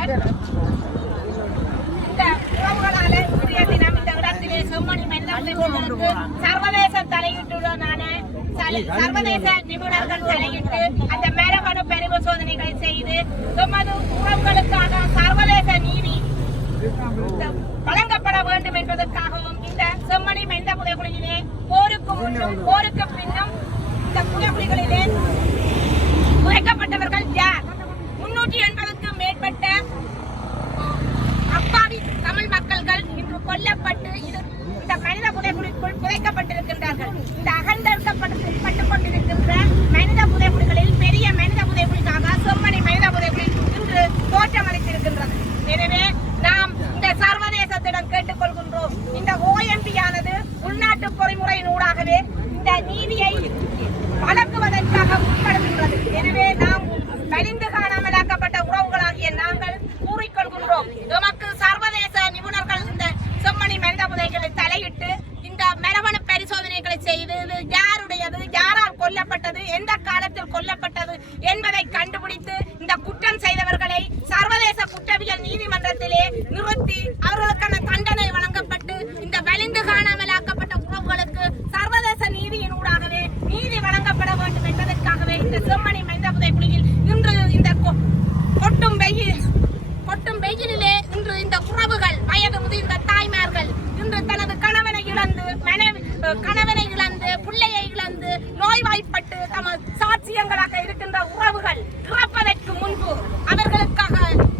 இந்த உறவுகளால இன்றைய தினம் இந்த இடத்திலே செம்மணி மனிதர்களுக்கு சர்வதேச தலையீட்டுடனான சர்வதேச நிபுணர்கள் தலையிட்டு அந்த மரபணு பரிசோதனைகளை செய்து எமது உறவுகளுக்கான சர்வதேச நீதி வழங்கப்பட வேண்டும் என்பதற்காகவும் இந்த செம்மணி மனித புதைகுழியிலே போருக்கு முன்னும் போருக்கு பின்னும் இந்த புதைகுழிகளிலே புதைக்கப்பட்டவர்கள் யார்? 380க்கும் மேற்பட்ட அப்பாவி தமிழ் மக்கள்கள் இன்று கொல்லப்பட்டு இந்த மனித புதைகுழிக்குள் புதைக்கப்பட்டிருக்கின்றார்கள். இந்த அகழ்ந்தெடுக்கப்பட்டுக் கொண்டிருக்கின்ற மனித புதைகுழிகளில் பெரிய மனித புதைகுழிக்காக செம்மணி மனித புதைகுழி இன்று தோற்றமளித்திருக்கின்றது. எனவே நாம் இந்த சர்வதேசத்திடம் கேட்டுக்கொள்கின்றோம், இந்த OMP ஆனது உள்நாட்டு பொறிமுறையினூடாகவே இந்த நீதியை வழங்குவதற்காக முற்படுகின்றது. எனவே நாம் வலிந்து காணாமலாக்கப்பட்ட உறவுகளாகிய நாங்கள் கூறிக்கொள்கின்றோம், எமக்கு சர்வதேச நிபுணர்கள் இந்த செம்மணி மனித புதைகளை தலையிட்டு இந்த மரபணு பரிசோதனைகளை செய்து யாருடையது, யாரால் கொல்லப்பட்டது, எந்த காலத்தில் கொல்லப்பட்டது என்பதை கண்டுபிடித்து இந்த குற்றம் செய்தவர்களை சர்வதேச குற்றவியல் நீதிமன்றத்திலே நிறுத்தி அவர்களுக்கான தண்டனை வழங்கப்பட்டு இந்த வலிந்து காணாமலாக்கப்பட்ட உறவுகளுக்கு சர்வதேச நீதியினூடாகவே நீதி வழங்கப்பட வேண்டும் என்பதற்காகவே இந்த செம்மணி மனித புதைகுழியில் இன்று இந்த கொட்டும் வெயிலிலே இன்று இந்த உறவுகள் வயது முதிர்ந்த தாய்மார்கள் இன்று தனது கணவனை இழந்து பிள்ளையை இழந்து நோய்வாய்ப்பட்டு தமது சாட்சியங்களாக இருக்கின்ற உறவுகள் இறப்பதற்கு முன்பு அவர்களுக்காக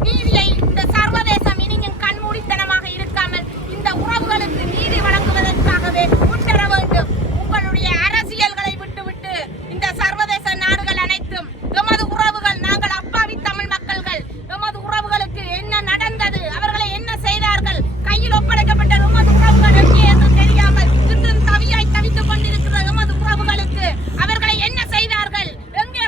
நீதியை இந்த சர்வதேசம் இனியும் கண்மூடித்தனமாக இருக்காமல் இந்த உறவுகளுக்கு நீதி வழங்குவதற்காகவே முன்வர வேண்டும். உங்களுடைய அரசியல்களை விட்டுவிட்டு இந்த சர்வதேச நாடுகள் அனைத்தும் எமது உறவுகள், நாங்கள் அப்பாவி தமிழ் மக்கள்கள், எமது உறவுகளுக்கு என்ன நடந்தது, அவர்களை என்ன செய்தார்கள், கையில் ஒப்படைக்கப்பட்ட எமது உறவுகள் எங்கே என்று தெரியாமல் இன்றும் தவியாய் தவித்துக் கொண்டிருக்கிற எமது உறவுகளுக்கு அவர்களை என்ன செய்தார்கள், எங்கே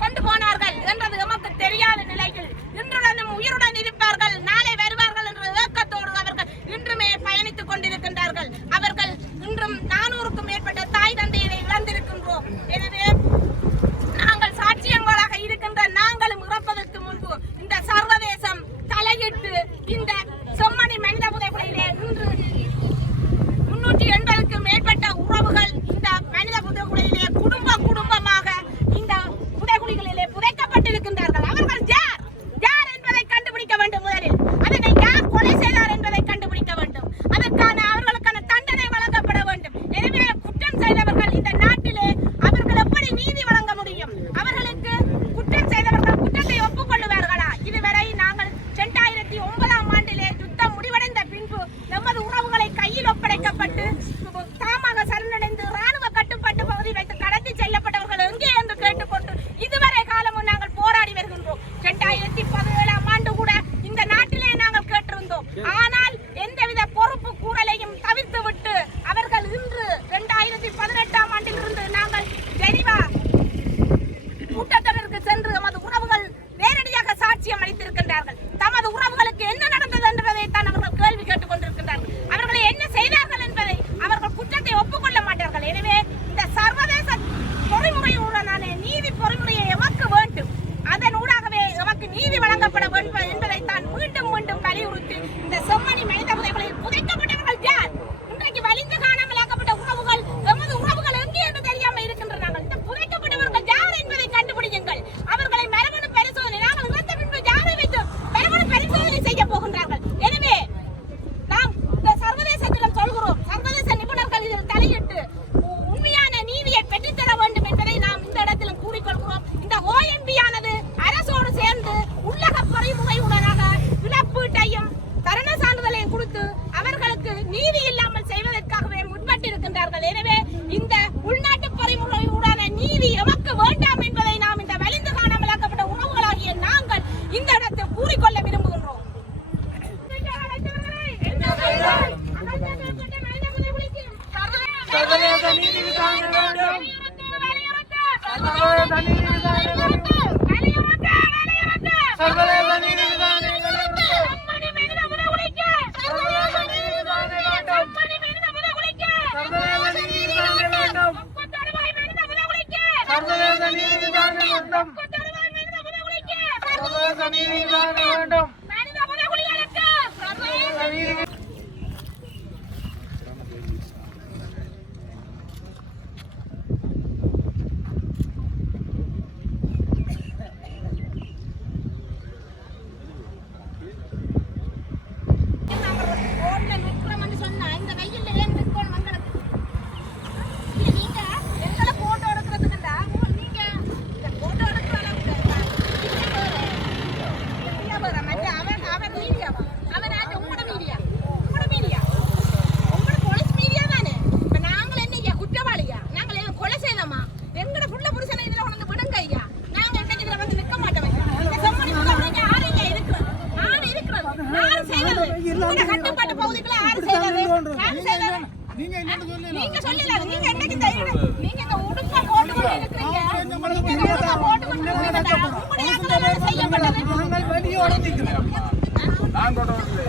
கொண்டு போனார்கள் என்றது எமக்கு தெரியாத நிலையில் இன்றுடன் உயிருடன் இருப்பார்கள், நாளை வருவார்கள் என்ற ஏக்கத்தோடு அவர்கள் இன்றுமே பயணித்துக் கொண்டிருக்கின்றார்கள். அவர்கள் இன்றும் 400க்கும் மேற்பட்ட தாய் தந்தையரை இழந்திருக்கின்றோம். எனவே நாங்கள் சாட்சியங்களாக இருக்கின்ற நாங்களும் இறப்பதற்கு முன்பு இந்த சர்வதேசம் தலையிட்டு இந்த செம்மணி மனித புதைகுழியிலே இன்று 380க்கும் மேற்பட்ட உறவுகள் இந்த மனித புதைகுழியிலே குடும்பமாக இந்த புதைகுழிகளிலே புதைக்கப்பட்டிருக்கின்றார்கள். அவர்கள் யார் என்பதை கண்டுபிடிக்க வேண்டும். முதலில் அதனை யார் கொலை செய்தார் என்பதை கண்டுபிடிக்க வேண்டும். அதற்கான அவர்களுக்கான தண்டனை வழங்கப்பட வேண்டும். எனவே குற்றம் செய்தவர்கள் இந்த நாட்டிலே அவர்கள் எப்படி நீதி வழங்க முடியும்? அவர்களுக்கு குற்றம் செய்தவர்கள் குற்றத்தை ஒப்புக்கொள்ளுவார்களா? இதுவரை நாங்கள் 2009ஆம் ஆண்டிலே யுத்தம் முடிவடைந்த பின்பு நமது உறவுகளை கையில் ஒப்படைக்கப்பட்டு தாமாக சரணடைந்து ராணுவ கட்டுப்பாட்டு பகுதி வைத்து கடத்தி செல்லப்பட்டவர்கள் எங்கே என்று கேட்டுக்கொண்டு இதுவரை காலமும் நாங்கள் போராடி வருகின்றோம். 2017ஆம் ஆண்டு கூட இந்த நாட்டிலே நாங்கள் கேட்டிருந்தோம். ஆனால் எந்தவித பொறுப்பு கூறலையும் தவிர்த்துவிட்டு அவர்கள் இன்று 2018ஆம் ஆண்டிலிருந்து நாங்கள் ஜெனீவா கூட்டத்தொடருக்கு சென்று நமது உறவுகள் நேரடியாக சாட்சியம் அளித்திருக்கின்றார்கள். தமது உறவுகளுக்கு என்ன நடந்தது என்பதை தான் அவர்கள் கேள்வி கேட்டுக் கொண்டிருக்கின்றார்கள். அவர்களை என்ன செய்தார்கள் என்பதை அவர்கள் குற்றத்தை ஒப்புக்கொள்ள மாட்டார்கள். எனவே இந்த சர்வதேச பொறிமுறையுடனான நீதி பொறிமுறையை எமக்கு வேண்டும். அதன் ஊடாகவே எமக்கு நீதி வழங்கப்பட வேண்டும் என்பதை தான் மீண்டும் வலியுறுத்தி இந்த செம்மணி மனித புதைகுழியில் புதைக்கப்பட்டவர்கள் யார்? இன்றைக்கு வலிந்து காணாமலாக்கப்பட்ட உறவுகள் எமது உறவுகள் எங்கே என்று தெரியாமல் இருக்கின்றனர். இந்த புதைக்கப்பட்டவர்கள் யார் என்பதை கண்டுபிடியுங்கள். அவர்களை மரபணு பரிசோதனை நாங்கள் இறந்த பின்பு யாரை வைத்து மரபணு பரிசோதனை செய்ய போகின்றார்கள். எனவே நாம் இந்த சர்வதேசத்திடம் சொல்கிறோம், சர்வதேச நிபுணர்கள் இதில் தலையிட்டு உண்மையான நீதியை பெற்றுத்தர வேண்டும் என்பதை நாம் இந்த இடத்திலும் கூறிக்கொள்கிறோம். இந்த OMP ஆனது அரசோடு சேர்ந்து உள்ளக பொறிமுறையுடனாக இழப்பீட்டையும் தரண சான்றிதழையும் கொடுத்து அவர்களுக்கு நீதி இல்லாமல் செய்வதற்காகவே முற்பட்டிருக்கின்றார்கள். எனவே இந்த உள்நாட்டு பொறிமுறையுடான நீதி எமக்கு வேண்டாம் என்பதை நாம் இந்த வலிந்து காணாமலாக்கப்பட்ட உறவுகளாகிய நாங்கள் இந்த இடத்தில் கூறிக்கொள்ள விரும்புகின்றோம். சர்வதேச நீதி விசாரணை வேண்டும். சர்வதேச நீதி விசாரணை வேண்டும். சர்வதேச நீதி விசாரணை வேண்டும். செம்மணி மனித புதைகுழிக்கு சர்வதேச நீதி விசாரணை வேண்டும். செம்மணி மனித புதைகுழிக்கு சர்வதேச நீதி விசாரணை வேண்டும். கொத்தருவாய் மனித புதைகுழிக்கு சர்வதேச நீதி விசாரணை வேண்டும். கொத்தருவாய் மனித புதைகுழிக்கு சர்வதேச நீதி வழங்க வேண்டும். மனித புலிகளுக்கு சர்வதேச நீதி ரோட்ல நிற்கிறோம்னு சொன்னா இந்த வெயில்ல ஏன் நிற்கணும் மக்களுக்கு? நீங்க எங்களை போட்டோ எடுக்கிறதுக்குண்டா நீங்க இந்த போட்டோ எடுக்கிற அளவுக்கு அவர் மீடியாவா? அவர் ஆச்சு உங்களோட மீடியா, உங்களோட மீடியா, உங்களோட போலீஸ் மீடியா தானே. இப்ப நாங்கள் என்ன ஐயா குற்றவாளியா? நாங்கள் என்ன கொலை செய்தோமா? எங்கட புள்ள புருஷனை இதுல கொண்டு விடுங்க ஐயா. நாங்க இன்னைக்கு இதுல வந்து நிக்க மாட்டோம். இந்த செம்மணி புள்ள யாரு ஐயா இருக்கிறது? யாரு இருக்கிறது? யாரு செய்தது? இந்த கட்டுப்பாட்டு பகுதிக்குள்ள யாரு செய்தது? யாரு செய்தது? நீங்க சொல்லல. நீங்க என்னைக்கு நீங்க இந்த உடுப்பை போட்டுக்கொண்டு இருக்கிறீங்க. நீங்க உடுப்பை போட்டுக்கொண்டு இருக்கிறீங்க. உங்களுடைய ஆட்களால செய்யப்பட்டது. நாங்கள் வெளியோட நிற்கிறோம். நான் கொண்டு வரல.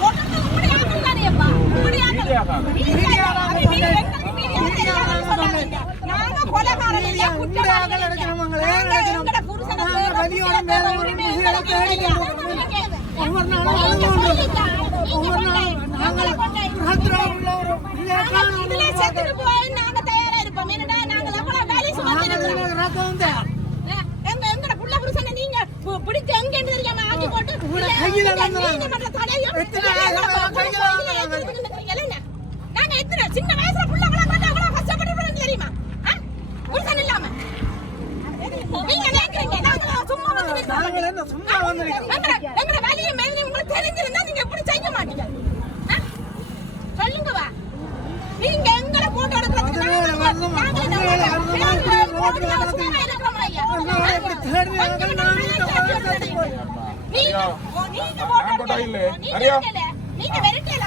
போட்டது உங்களுடைய ஆட்கள் தானேப்பா. உங்களுடைய ஆட்கள். மீடியா அது மீடியா எங்களுக்கு மீடியா தெரியாதுன்னு சொல்லாதீங்க. நாங்க கொலைகாரன் இல்ல, குற்றவாளிகள் இல்ல. எங்கட புருஷனை வெளியோட மேல ஒரு புருஷனை தேடிங்க. ஒவ்வொரு நாளும் ஒவ்வொரு நாளும் நாங்கள் ராத்திரில ஒரு இதுல செத்துட்டு போய் நாங்க தயாரா இருப்போம். என்னடா நாங்க எவ்வளவு வேலை சுமந்திருக்கிறோம். ரத்தம் தான் எங்கட புள்ள புருஷனை நீங்க பிடிச்சு எங்க தெரியாம ஆக்கி போட்டு கையில நீதிமன்ற தடையும் நாங்க எத்தனை சின்ன வயசுல புள்ள வளர்ந்து அவ்வளவு கஷ்டப்பட்டு தெரியுமா? புருஷன் இல்லாம நீங்க நினைக்கிறீங்க நாங்க சும்மா வந்து நாங்கள் என்ன சும்மா வந்திருக்கோம். எங்கட வேலையை மேலே உங்களுக்கு தெரிஞ்சிருந்தா நீங்க எப்படி செய்ய மாட்டீங்க? சொல்லுங்க வா. நீங்க எங்கட போட்டோ எடுக்கிறதுக்கு நீங்க வெறுக்கல.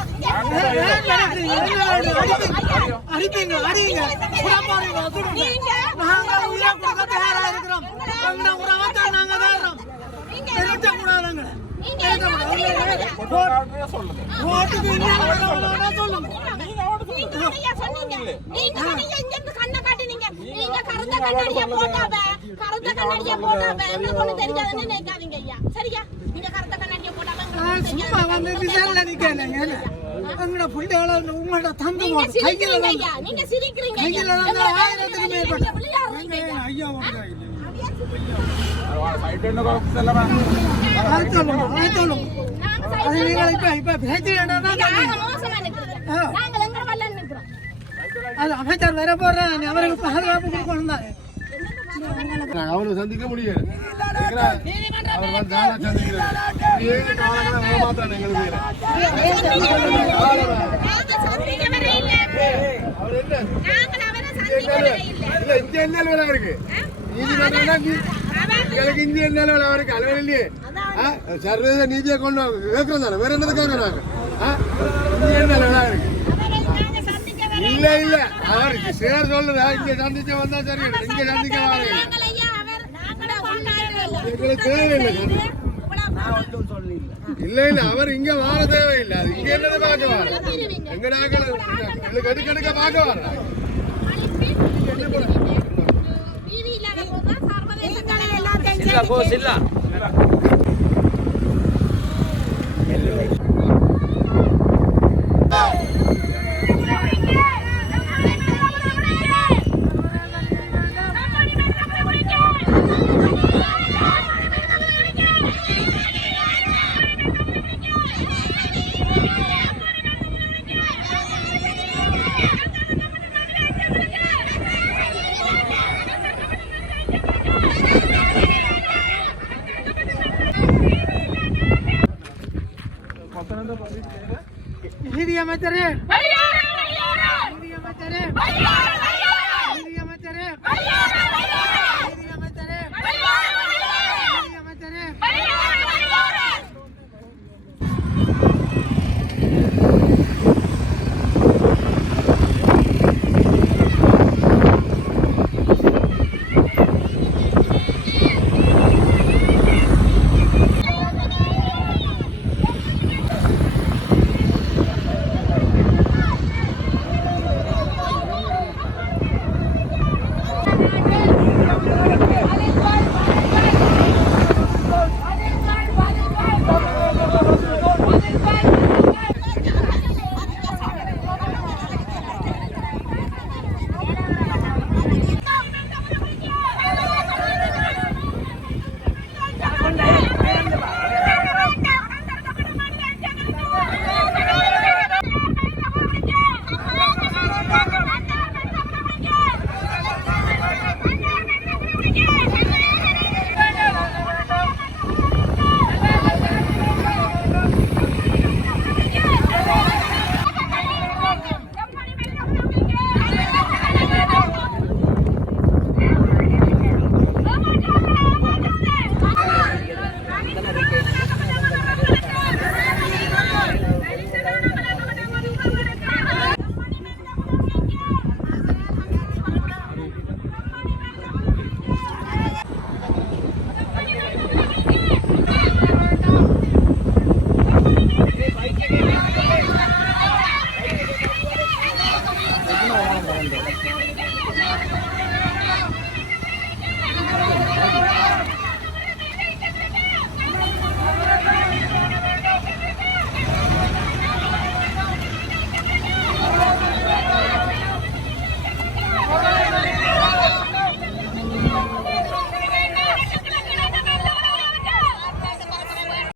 அடிப்பீங்க அடிங்க நாங்கள் உயிரை கொடுக்க தயாரா இருக்கிறோம். எங்களை உறவத்தை நாங்க தர்றோம். கூடாதுங்க சொல்லுங்க. ஓட்டுக்கு சொல்லுங்க. நீங்க சொன்னீங்க. நீங்க இங்க இருந்து கண்ணை காட்டுனீங்க. நீங்க கருத்த கண்ணாடிய போட்டாவ எங்களுக்கு ஒண்ணு தெரியாதுன்னு நினைக்காதீங்க ஐயா. சரியா? நீங்க கருத்த கண்ணாடிய போட்டாவ சும்மா வந்து விசாரணை நிக்கலைங்க. எங்களோட பிள்ளைகள உங்களோட தம்பி நீங்க சிரிக்கிறீங்க. கையில வந்து 1000க்கு மேற்பட்ட ஐயா அமைச்சர் வர போறேன். அவருக்கு பாதுகாப்பு கொடுக்கணும் தான். அவரை சந்திக்க முடியாது. அவர் வந்து சந்திக்கிறார். சர்வதேச நீதியை கொண்டு கேட்கிறோம் தானே. வேற என்னதுக்காக நாங்க இல்ல இல்ல அவருக்கு சேர் சொல்லுறா. இங்க சந்திச்ச வந்தா சரி. இங்க சந்திக்க வாங்க. எங்களுக்கு தேவையில்லை. இல்ல இல்ல அவர் இங்க வாழ தேவையில்லை. அது இங்க என்னது பார்க்க வாங்க. எங்க நாங்கள் எடுக்க பார்க்க வாங்க. நீதி அமைச்சரே